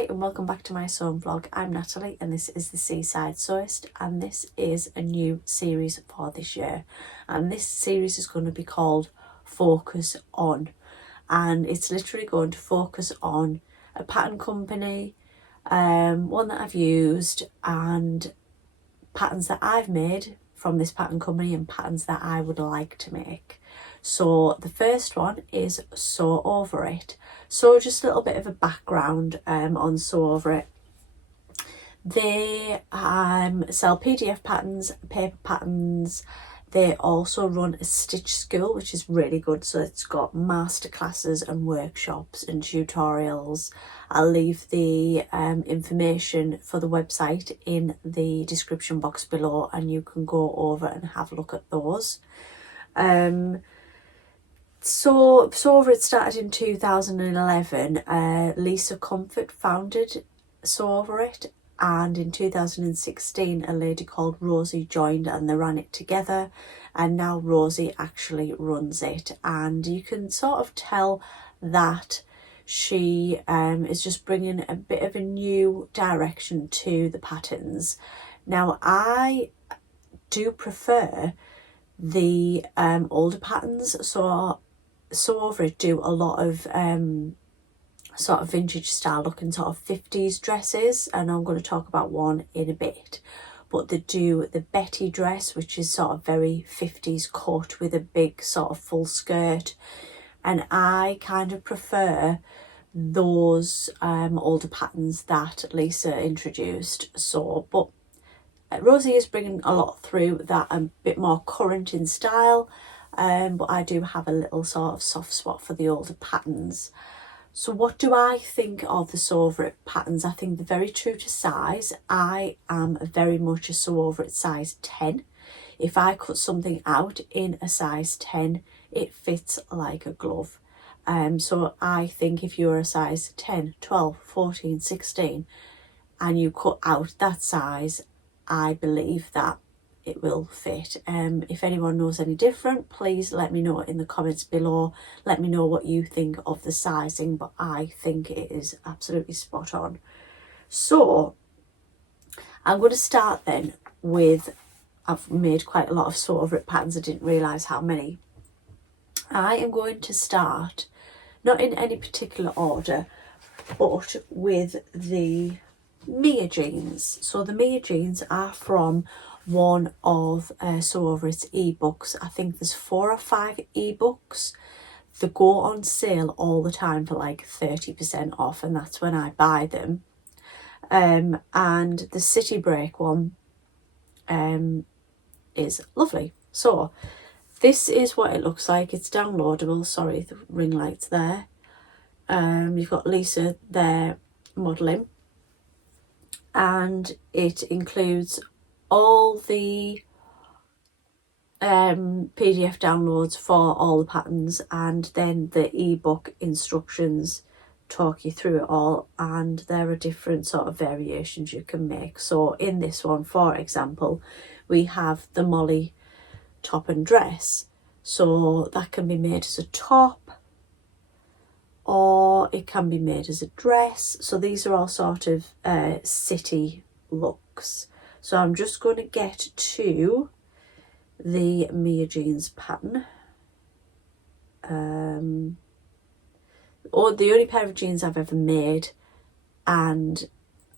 Hi and welcome back to my sewing vlog. I'm Natalie and this is the Seaside Sewist, and this is a new series for this year, and this series is going to be called Focus On, and it's literally going to focus on a pattern company, one that I've used, and patterns that I've made from this pattern company and patterns that I would like to make. So the first one is Sew Over It. So just a little bit of a background on Sew Over It. They sell PDF patterns, paper patterns. They also run a stitch school, which is really good. So it's got masterclasses and workshops and tutorials. I'll leave the information for the website in the description box below, and you can go over and have a look at those. So Sew Over It started in 2011. Lisa Comfort founded Sew Over It, and in 2016 a lady called Rosie joined and they ran it together, and now Rosie actually runs it, and you can sort of tell that she is just bringing a bit of a new direction to the patterns. Now I do prefer the older patterns, so Sew Over It do a lot of sort of vintage style looking sort of 50s dresses, and I'm going to talk about one in a bit. But they do the Betty dress, which is sort of very 50s cut with a big sort of full skirt, and I kind of prefer those older patterns that Lisa introduced. So but Rosie is bringing a lot through that a bit more current in style, but I do have a little sort of soft spot for the older patterns. So what do I think of the Sew Over It patterns? I think they're very true to size. I am very much a Sew Over It size 10. If I cut something out in a size 10, it fits like a glove. So I think if you're a size 10, 12, 14, 16 and you cut out that size, I believe that it will fit. If anyone knows any different, please let me know in the comments below. Let me know what you think of the sizing, but I think it is absolutely spot on. So I'm going to start then with, I've made quite a lot of Sew Over It patterns. I didn't realise how many. I am going to start, not in any particular order, but with the Mia jeans. So the Mia jeans are from one of Sew Over It's ebooks. I think there's 4 or 5 ebooks. They go on sale all the time for like 30% off, and that's when I buy them. And the City Break one is lovely. So this is what it looks like. It's downloadable. Sorry, the ring light's there. You've got Lisa there modelling, and it includes all the PDF downloads for all the patterns, and then the ebook instructions talk you through it all, and there are different sort of variations you can make. So in this one, for example, we have the Molly top and dress, so that can be made as a top or it can be made as a dress. So these are all sort of city looks. So I'm just going to get to the Mia jeans pattern. Or the only pair of jeans I've ever made, and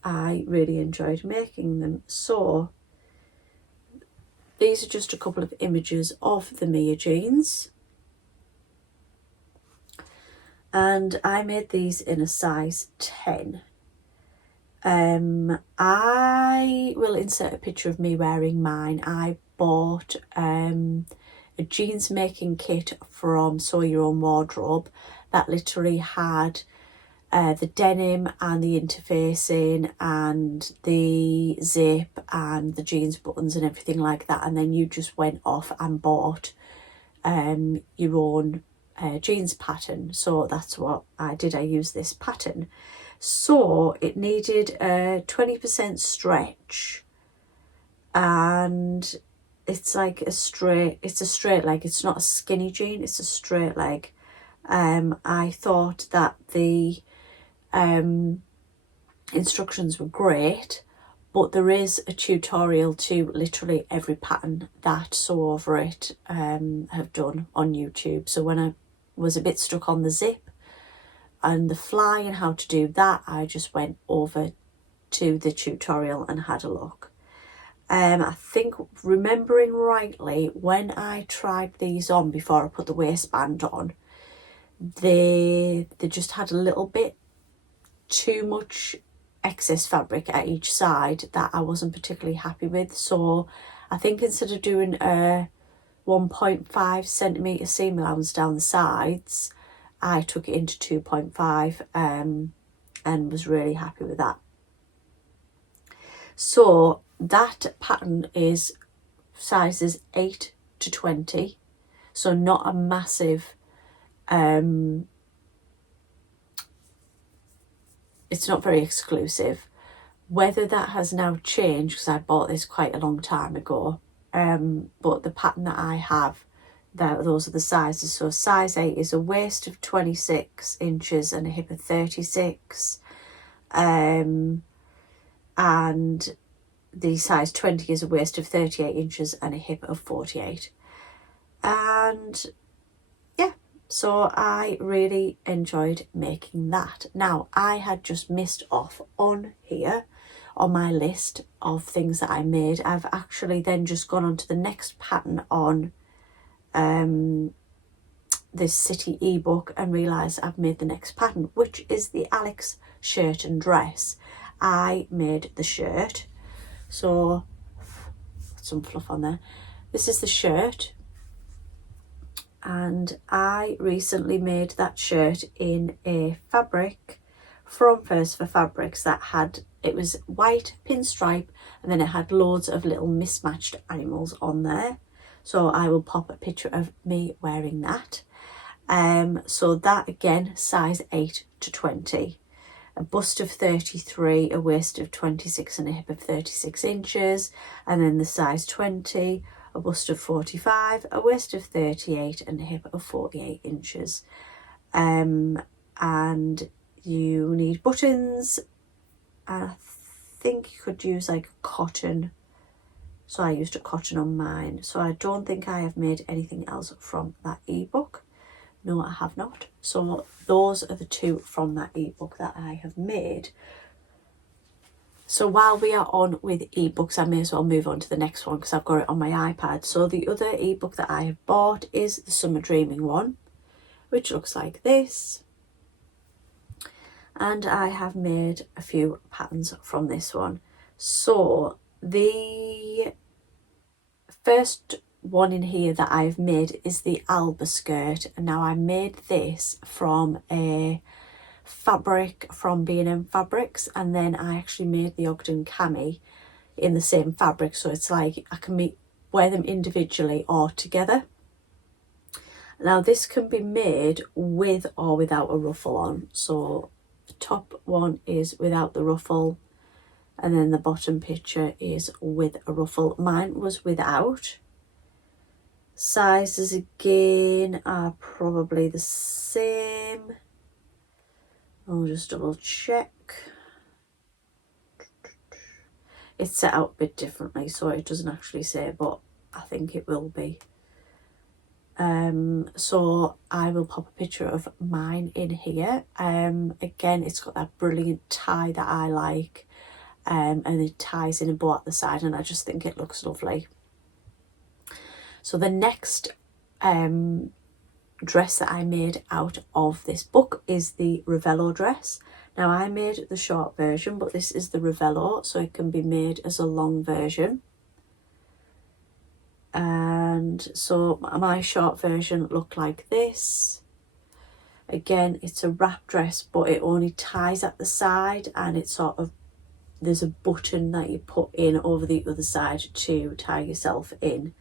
I really enjoyed making them. So these are just a couple of images of the Mia jeans, and I made these in a size 10. I will insert a picture of me wearing mine. I bought a jeans making kit from Sew Your Own Wardrobe that literally had the denim and the interfacing and the zip and the jeans buttons and everything like that, and then you just went off and bought your own jeans pattern. So that's what I did. I used this pattern. So it needed a 20% stretch, and it's like a straight leg. It's not a skinny jean, it's a straight leg. I thought that the instructions were great, but there is a tutorial to literally every pattern that Sew Over It have done on YouTube. So when I was a bit stuck on the zip and the fly and how to do that, I just went over to the tutorial and had a look. I think, remembering rightly, when I tried these on before I put the waistband on, they just had a little bit too much excess fabric at each side that I wasn't particularly happy with. So I think instead of doing a 1.5 centimetre seam allowance down the sides, I took it into 2.5 and was really happy with that. So that pattern is sizes 8 to 20, so not a massive, it's not very exclusive. Whether that has now changed, because I bought this quite a long time ago, but the pattern that I have, those are the sizes. So size 8 is a waist of 26 inches and a hip of 36, and the size 20 is a waist of 38 inches and a hip of 48. And yeah, so I really enjoyed making that. Now, I had just missed off on here on my list of things that I made. I've actually then just gone on to the next pattern on this city ebook and realised I've made the next pattern, which is the Alex shirt and dress. I made the shirt, so some fluff on there. This is the shirt, and I recently made that shirt in a fabric from First for Fabrics that had, it was white pinstripe, and then it had loads of little mismatched animals on there. So I will pop a picture of me wearing that. So that again, size 8 to 20. A bust of 33, a waist of 26 and a hip of 36 inches. And then the size 20, a bust of 45, a waist of 38 and a hip of 48 inches. And you need buttons. I think you could use like cotton. So I used a cotton on mine. So I don't think I have made anything else from that ebook. No, I have not. So those are the two from that ebook that I have made. So while we are on with ebooks, I may as well move on to the next one because I've got it on my iPad. So the other ebook that I have bought is the Summer Dreaming one, which looks like this. And I have made a few patterns from this one. So the first one in here that I've made is the Alba skirt. And now I made this from a fabric from B&M Fabrics, and then I actually made the Ogden cami in the same fabric, so it's like I can wear them individually or together. Now this can be made with or without a ruffle on. So the top one is without the ruffle, and then the bottom picture is with a ruffle. Mine was without. Sizes again are probably the same. I'll just double check. It's set out a bit differently, so it doesn't actually say, but I think it will be. So I will pop a picture of mine in here. Again, it's got that brilliant tie that I like, and it ties in a bow at the side, and I just think it looks lovely. So the next dress that I made out of this book is the Ravello dress. Now I made the short version, but this is the Ravello, so it can be made as a long version. And so my short version looked like this. Again, it's a wrap dress, but it only ties at the side, and it's sort of, there's a button that you put in over the other side to tie yourself in.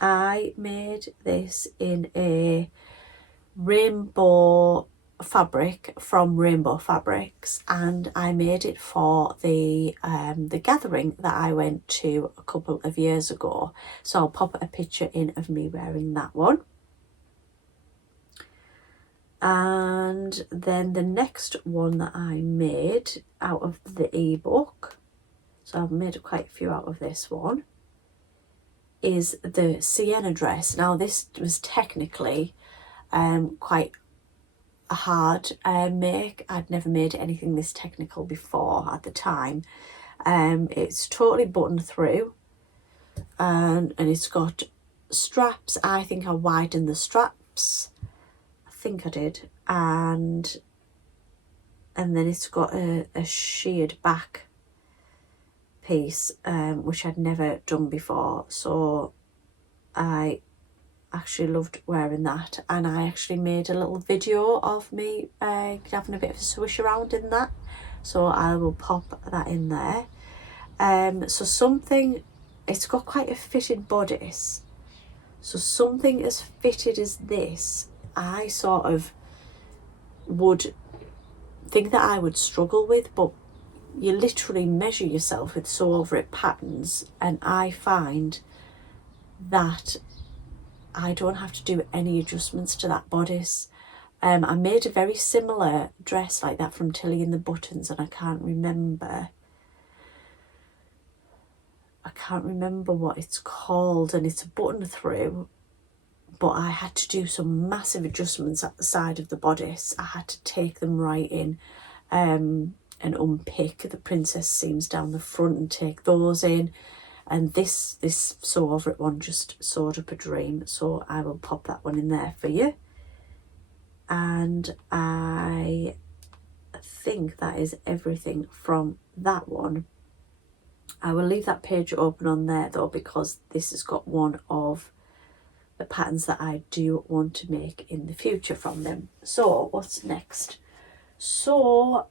I made this in a rainbow fabric from Rainbow Fabrics, and I made it for the gathering that I went to a couple of years ago. So I'll pop a picture in of me wearing that one. And then the next one that I made out of the ebook, so I've made quite a few out of this one, is the sienna dress. Now this was technically quite a hard make. I'd never made anything this technical before at the time. It's totally buttoned through, and it's got straps. I think I widened the straps, I think I did, and then it's got a sheared back piece, which I'd never done before, so I actually loved wearing that. And I actually made a little video of me having a bit of a swish around in that, so I will pop that in there. So something, it's got quite a fitted bodice, so something as fitted as this, I sort of would think that I would struggle with, but you literally measure yourself with sew over it patterns, and I find that I don't have to do any adjustments to that bodice. I made a very similar dress like that from Tilly and the Buttons, and I can't remember what it's called, and it's a button through, but I had to do some massive adjustments at the side of the bodice. I had to take them right in and unpick the princess seams down the front and take those in. And this sew over it one just sewed up a dream, so I will pop that one in there for you. And I think that is everything from that one. I will leave that page open on there though, because this has got one of the patterns that I do want to make in the future from them. So what's next? So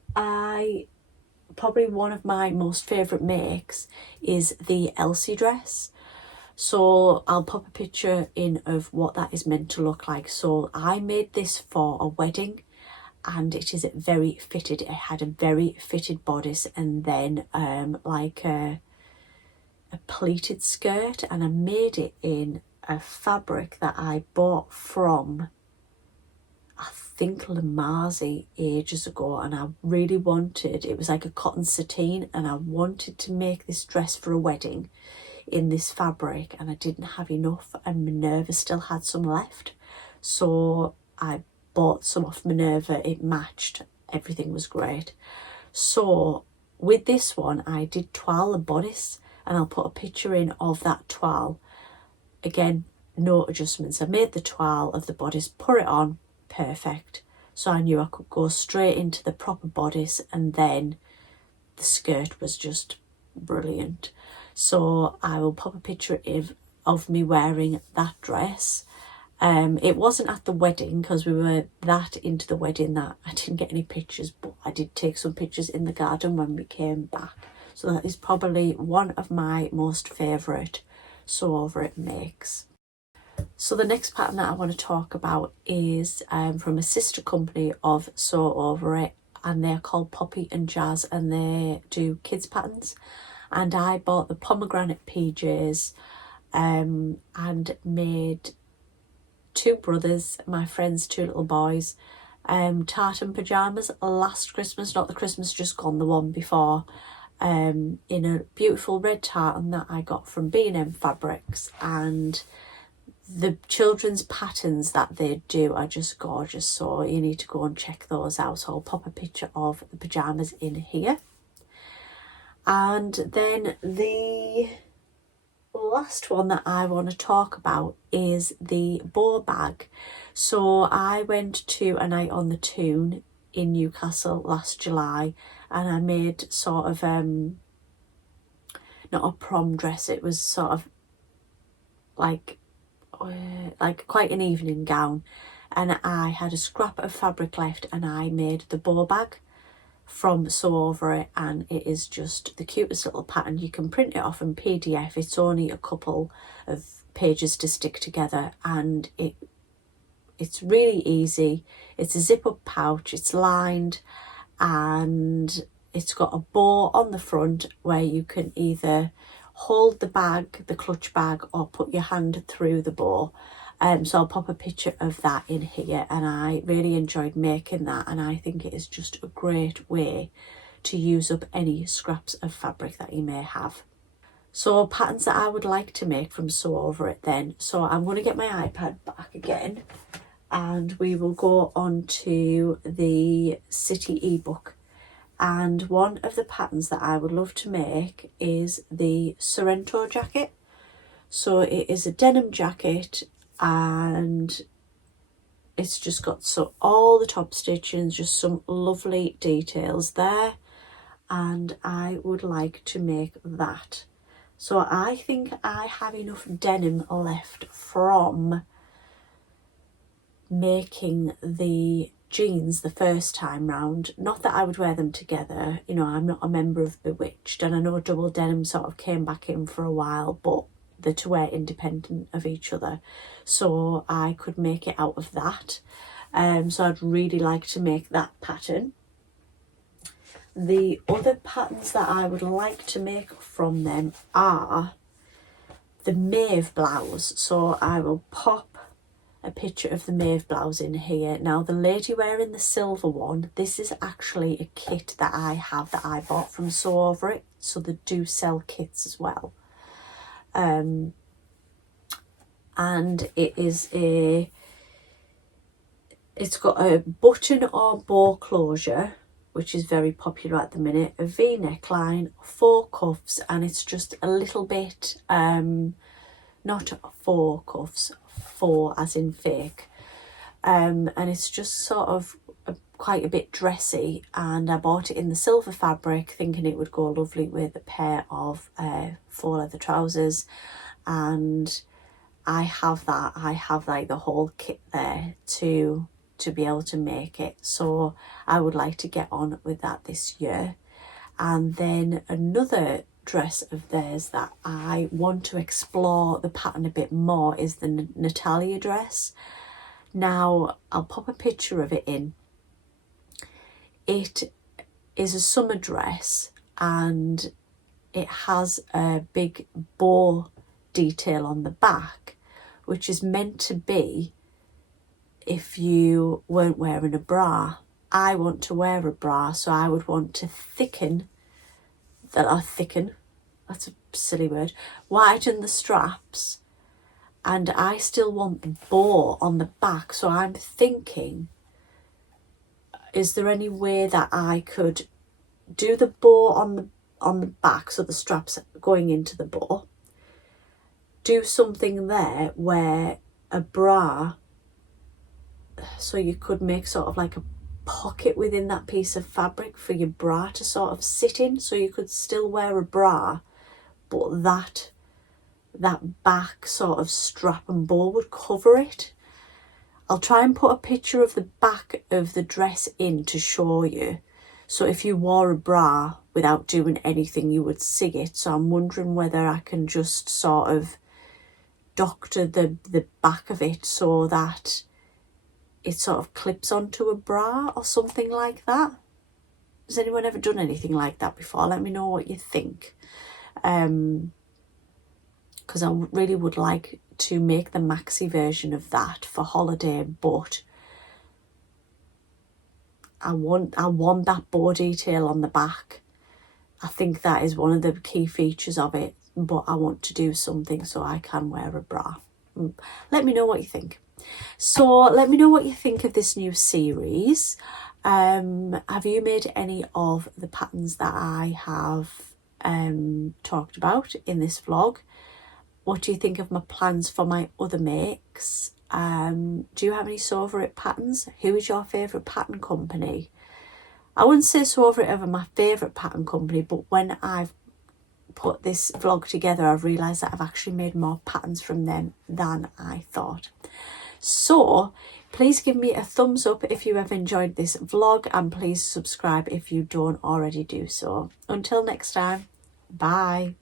probably one of my most favourite makes is the Elsie dress. So I'll pop a picture in of what that is meant to look like. So I made this for a wedding, and it is very fitted. It had a very fitted bodice, and then like a pleated skirt, and I made it in a fabric that I bought from, I think, Lamazi ages ago, and I really wanted, it was like a cotton sateen, and I wanted to make this dress for a wedding in this fabric, and I didn't have enough, and Minerva still had some left, so I bought some off Minerva. It matched, everything was great. So with this one I did toile the bodice, and I'll put a picture in of that toile. Again, no adjustments. I made the toile of the bodice, put it on, perfect. So I knew I could go straight into the proper bodice, and then the skirt was just brilliant. So I will pop a picture of me wearing that dress. It wasn't at the wedding because we were that into the wedding that I didn't get any pictures, but I did take some pictures in the garden when we came back. So that is probably one of my most favourite sew over it makes. So the next pattern that I want to talk about is from a sister company of Sew Over It, and they're called Poppy and Jazz, and they do kids patterns. And I bought the pomegranate PJs and made two brothers, my friends, two little boys, tartan pyjamas last Christmas, not the Christmas just gone, the one before, in a beautiful red tartan that I got from B&M Fabrics. And the children's patterns that they do are just gorgeous, so you need to go and check those out. So I'll pop a picture of the pyjamas in here. And then the last one that I want to talk about is the bow bag. So I went to a night on the Toon in Newcastle last July, and I made sort of not a prom dress, it was sort of like quite an evening gown, and I had a scrap of fabric left, and I made the bow bag from Sew Over It, and it is just the cutest little pattern. You can print it off in PDF. It's only a couple of pages to stick together, and it's really easy. It's a zip up pouch, it's lined, and it's got a bow on the front where you can either hold the bag, the clutch bag, or put your hand through the bow. So I'll pop a picture of that in here, and I really enjoyed making that, and I think it is just a great way to use up any scraps of fabric that you may have. So patterns that I would like to make from Sew Over It then. So I'm going to get my iPad back again, and we will go on to the City ebook. And one of the patterns that I would love to make is the Sorrento jacket. So it is a denim jacket, and it's just got all the top stitchings, just some lovely details there, and I would like to make that. So I think I have enough denim left from making the jeans the first time round. Not that I would wear them together, you know, I'm not a member of Bewitched, and I know double denim sort of came back in for a while, but they're to wear independent of each other, so I could make it out of that. So I'd really like to make that pattern. The other patterns that I would like to make from them are the Maeve blouse. So I will pop a picture of the Maeve blouse in here. Now the lady wearing the silver one, this is actually a kit that I have that I bought from Sew Over It, so they do sell kits as well. And it's got a button or bow closure, which is very popular at the minute, a V neckline, 4 cuffs, and it's just a little bit, not 4 cuffs, 4 as in fake, and it's just sort of quite a bit dressy, and I bought it in the silver fabric thinking it would go lovely with a pair of faux leather trousers, and I have like the whole kit there to be able to make it, so I would like to get on with that this year. And then another dress of theirs that I want to explore the pattern a bit more is the Natalia dress. Now I'll pop a picture of it in. It is a summer dress, and it has a big bow detail on the back, which is meant to be if you weren't wearing a bra. I want to wear a bra, so I would want to thicken, that's a silly word, widen the straps, and I still want the bow on the back. So I'm thinking, is there any way that I could do the bow on the back, so the straps going into the bow, do something there where a bra, so you could make sort of like a pocket within that piece of fabric for your bra to sort of sit in, so you could still wear a bra, but that back sort of strap and bow would cover it. I'll try and put a picture of the back of the dress in to show you, so if you wore a bra without doing anything you would see it. So I'm wondering whether I can just sort of doctor the back of it so that it sort of clips onto a bra or something like that. Has anyone ever done anything like that before? Let me know what you think, because I really would like to make the maxi version of that for holiday, but I want that bow detail on the back. I think that is one of the key features of it, but I want to do something so I can wear a bra. Let me know what you think. So let me know what you think of this new series. Have you made any of the patterns that I have talked about in this vlog? What do you think of my plans for my other makes? Do you have any Sew Over It patterns? Who is your favourite pattern company? I wouldn't say Sew Over It ever my favourite pattern company, but when I've put this vlog together, I've realised that I've actually made more patterns from them than I thought. So please give me a thumbs up if you have enjoyed this vlog, and please subscribe if you don't already do so. Until next time, bye.